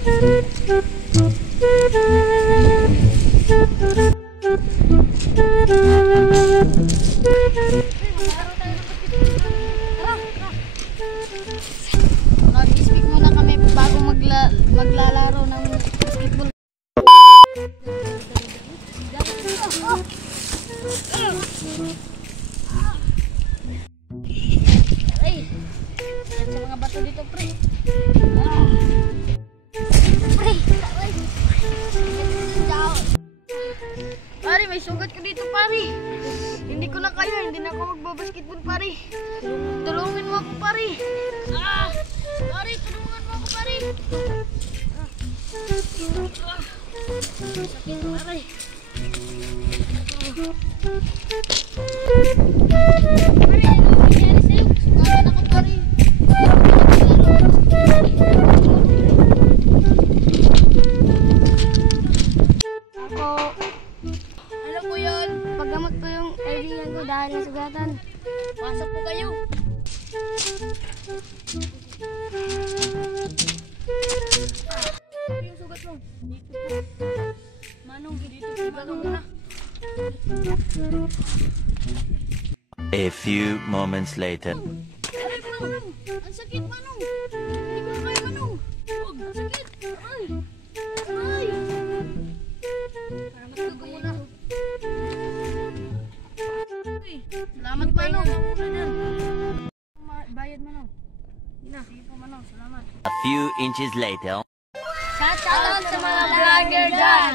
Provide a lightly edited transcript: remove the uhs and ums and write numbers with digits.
Mag-speak muna kami bago maglalaro ng basketball. Ay, sa mga bato dito, pre. Pre, pare, may sugat ko dito, pare. Hindi ko na kaya, hindi na ako magbabasketball, pare. Tulungan mo ako, pare. Pare, tulungan mo ako, pare. Sakit, pare. Pare, ano nangyari sa'yo? Sugatan ako, pare. Ano po yun? Paggamot po yung kaibigan ko dahil nasugatan. Pasok po kayo. Ano yung sugat mo? Dito po. Manong, dito po. Manong na. A few moments later. Ay, Manong! Ang sakit, Manong! Hindi ko na kaya, Manong! Huwag! Ang sakit! Ay! Ay! Salamat ko muna. Salamat, Manong! Bayad, Manong. Sige po, Manong. Salamat. A few inches later. Shoutout sa mga vlogger dyan!